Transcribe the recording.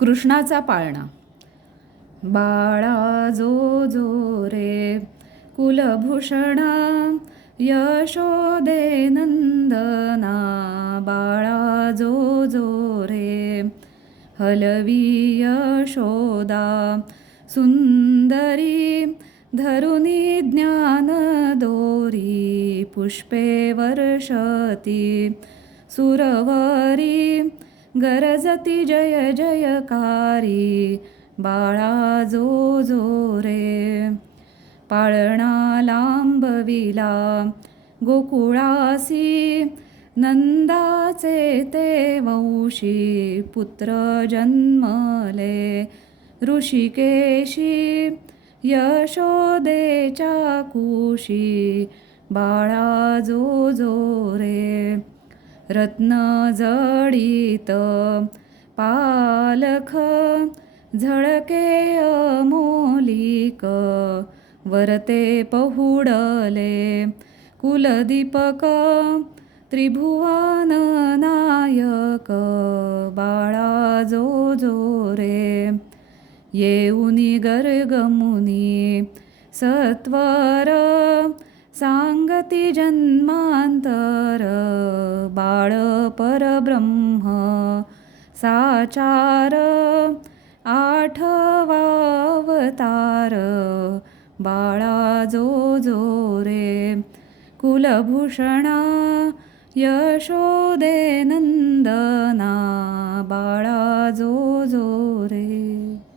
कृष्णाचा पाळणा. बाळा जो जो रे कुलभूषण यशोदे नंदना. बाळा जो जो रे हलवी यशोदा. सुंदरी धरुनी ज्ञान दोरी पुष्पे वर्षती. सुरवरी गरजती जय जयकारी बाळा जो जो रे. पाळणा लांबविला गोकुळासी नंदाचे ते वंशी पुत्र जन्मले. ऋषिकेशी यशोदेच्या कुशी बाळा जो जो रे. रत्न जडित पालख झळके अमोलिक वरते पहुडले कुलदीपक त्रिभुवन नायक बाळा जो जो रे. येऊनी गर्गमुनी सत्वर सांगती जन्मांतर बाळ परब्रह्म साचार आठवावतार बाळा जो जो रे कुलभूषणा यशोदे नंदना. बाळा जो जो रे.